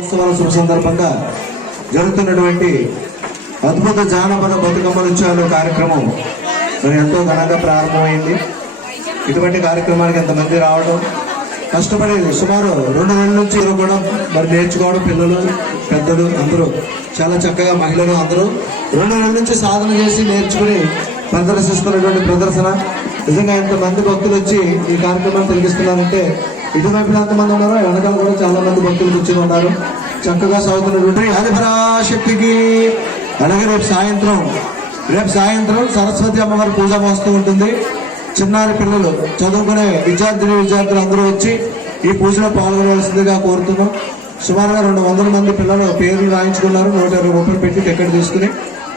ఉత్సవాల శుభ సందర్భంగా జరుగుతున్నటువంటి అద్భుత జానపద బతుకమ్మ నృత్యాలు కార్యక్రమం మరి ఎంతో ఘనంగా ప్రారంభమైంది. ఇటువంటి కార్యక్రమానికి ఎంతమంది రావడం కష్టపడి సుమారు రెండు నెలల నుంచి ఇరు కూడా మరి నేర్చుకోవడం పిల్లలు పెద్దలు అందరూ చాలా చక్కగా మహిళలు అందరూ రెండు నెలల నుంచి సాధన చేసి నేర్చుకుని ప్రదర్శిస్తున్నటువంటి ప్రదర్శన. నిజంగా ఎంతమంది భక్తులు వచ్చి ఈ కార్యక్రమాన్ని తిరిగిస్తున్నారంటే ఇటువైపున ఎంతమంది ఉన్నారో. వెనకాల కూడా చాలా మంది భక్తులు కూర్చొని ఉన్నారు. చక్కగా సాగుతున్నటువంటి హరిహరాశక్తికి అలాగే రేపు సాయంత్రం రేపు సాయంత్రం సరస్వతి అమ్మవారి పూజ మోస్తూ ఉంటుంది. చిన్నారి పిల్లలు చదువుకునే విద్యార్థిని విద్యార్థులు అందరూ వచ్చి ఈ పూజలో పాల్గొనవలసిందిగా కోరుతున్నాం. సుమారుగా రెండు వందల మంది పిల్లలు పేర్లు రాయించుకున్నారు. నూట ఇరవై రూపాయలు పెట్టి టికెట్ తీసుకుని.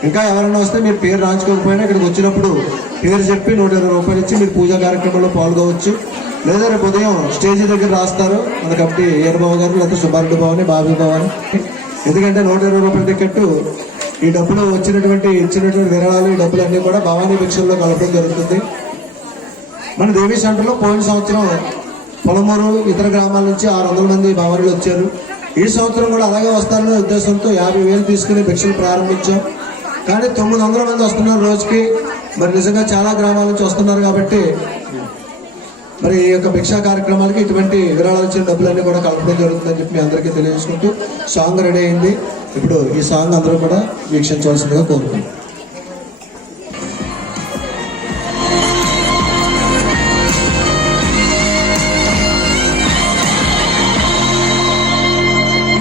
ఇంకా ఎవరైనా వస్తే మీరు పేరు రాయించుకోకపోయినా ఇక్కడికి వచ్చినప్పుడు పేరు చెప్పి నూట ఇరవై రూపాయలు ఇచ్చి మీరు పూజా కార్యక్రమంలో పాల్గొవచ్చు. లేదా రేపు ఉదయం స్టేజ్ దగ్గర రాస్తారు. మన కమిటీ ఏరబాబు గారు లేకపోతే సుబ్బారెడ్డి భవని బాబీ భవని ఎందుకంటే నూట ఇరవై రూపాయల టికెట్ ఈ డబ్బులు వచ్చినటువంటి ఇచ్చినటువంటి విరాళాలు ఈ డబ్బులు అన్నీ కూడా భవానీ భిక్షల్లో కలపడం జరుగుతుంది. మన దేవీ సెంటర్లో పోయిన సంవత్సరం పొలమూరు ఇతర గ్రామాల నుంచి ఆరు వందల మంది భవానీలు వచ్చారు. ఈ సంవత్సరం కూడా అలాగే వస్తారనే ఉద్దేశంతో యాభై వేలు తీసుకుని భిక్షలు ప్రారంభించాం. కానీ తొమ్మిది వందల మంది వస్తున్నారు రోజుకి. మరి నిజంగా చాలా గ్రామాల నుంచి వస్తున్నారు కాబట్టి మరి ఈ యొక్క భిక్షా కార్యక్రమాలకి ఇటువంటి విరాళాలు వచ్చిన డబ్బులన్నీ కూడా కలపడం జరుగుతుందని చెప్పి మీ అందరికీ తెలియజేసుకుంటూ సాంగ్ రెడీ అయింది. ఇప్పుడు ఈ సాంగ్ అందరూ కూడా వీక్షించవలసిందిగా కోరుకుంటున్నాం.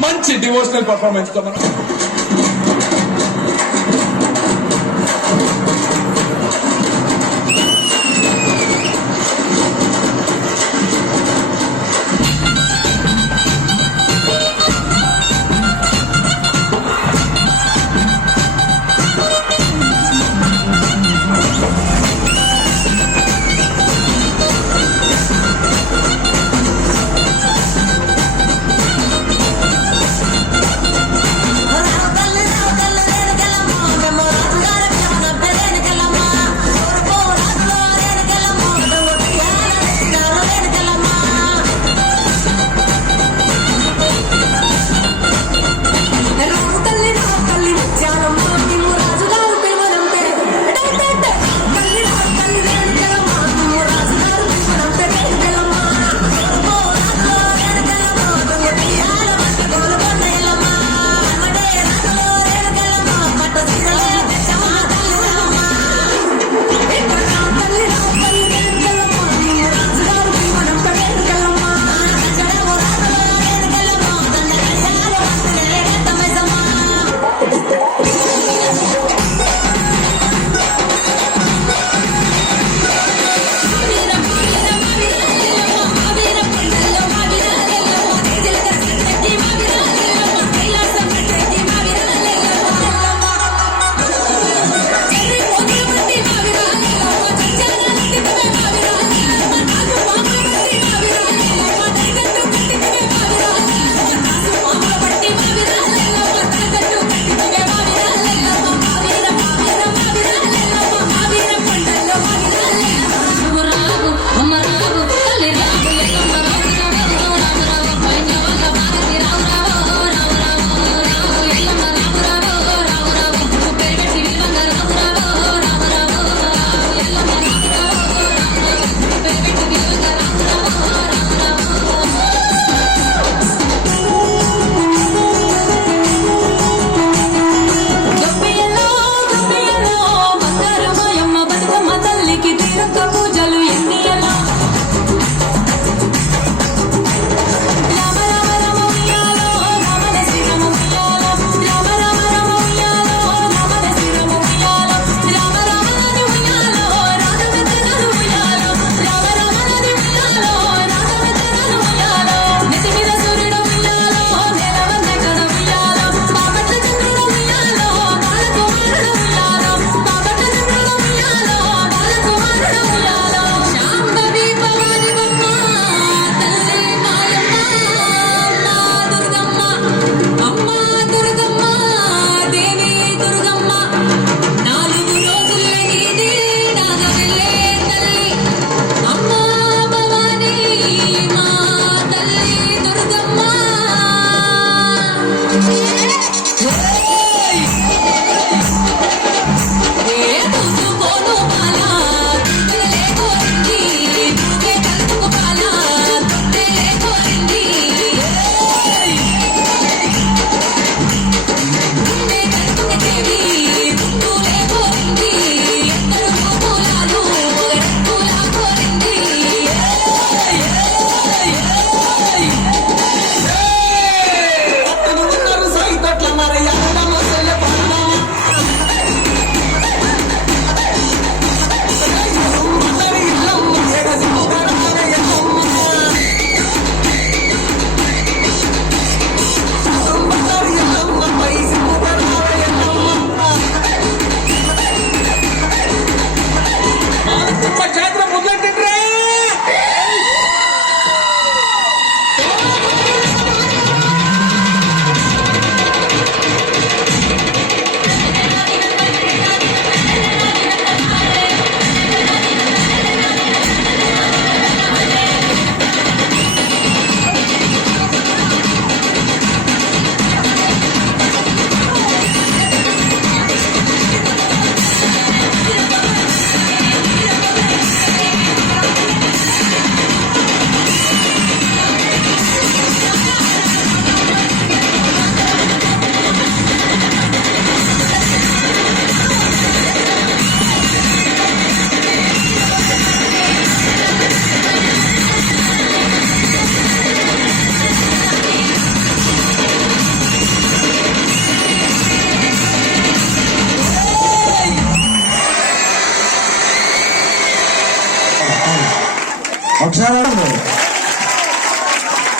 మంచి డివోషనల్ పర్ఫార్మెన్స్తో మనం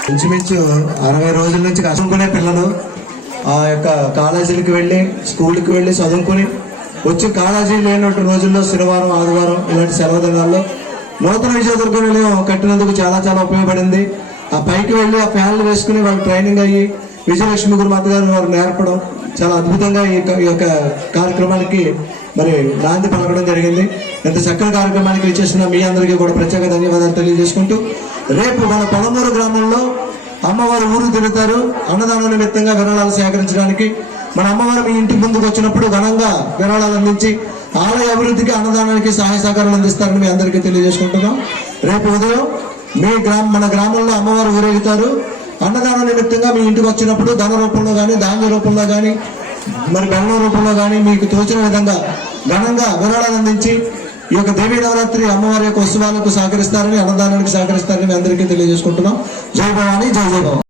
ఇంచుమించు అరవై రోజుల నుంచి చదువుకునే పిల్లలు ఆ యొక్క కాలేజీలకు వెళ్ళి స్కూల్కి వెళ్ళి చదువుకుని వచ్చి కాలేజీ లేనటువంటి రోజుల్లో శనివారం ఆదివారం ఇలాంటి సెలవు దినాల్లో నూతన విజయదుర్గ నిలయం కట్టినందుకు చాలా చాలా ఉపయోగపడింది. ఆ పైకి వెళ్ళి ఆ ఫ్యాన్లు వేసుకుని వాళ్ళు ట్రైనింగ్ అయ్యి విజయలక్ష్మి గురుమాత గారు వారు నేర్పడం చాలా అద్భుతంగా ఈ యొక్క కార్యక్రమానికి మరి నాంది పలకడం జరిగింది. ఎంత చక్కని కార్యక్రమానికి ఇచ్చేసిన మీ అందరికీ కూడా ప్రత్యేక ధన్యవాదాలు తెలియజేసుకుంటూ రేపు మన పొలమూరు గ్రామంలో అమ్మవారు ఊరు తిరుగుతారు. అన్నదాన నిమిత్తంగా విరాళాలు సేకరించడానికి మన అమ్మవారు మీ ఇంటి ముందుకు వచ్చినప్పుడు ఘనంగా విరాళాలు అందించి ఆలయ అభివృద్ధికి అన్నదానానికి సహాయ సహకారాలు అందిస్తారని మీ అందరికీ తెలియజేసుకుంటున్నాం. రేపు ఉదయం మీ గ్రామ మన గ్రామంలో అమ్మవారు ఊరేగుతారు. అన్నదాన నిమిత్తంగా మీ ఇంటికి వచ్చినప్పుడు ధన రూపంలో కానీ ధాన్య రూపంలో కానీ మరి బెల్లం రూపంలో కానీ మీకు తోచిన విధంగా ఘనంగా విరాళాలు అందించి ఈ యొక్క దేవీ నవరాత్రి అమ్మవారి యొక్క ఉత్సవాలకు సహకరిస్తారని అన్నదానానికి సహకరిస్తారని మీ అందరికీ తెలియజేసుకుంటున్నాం. జై భవాని జై జయ భవాని.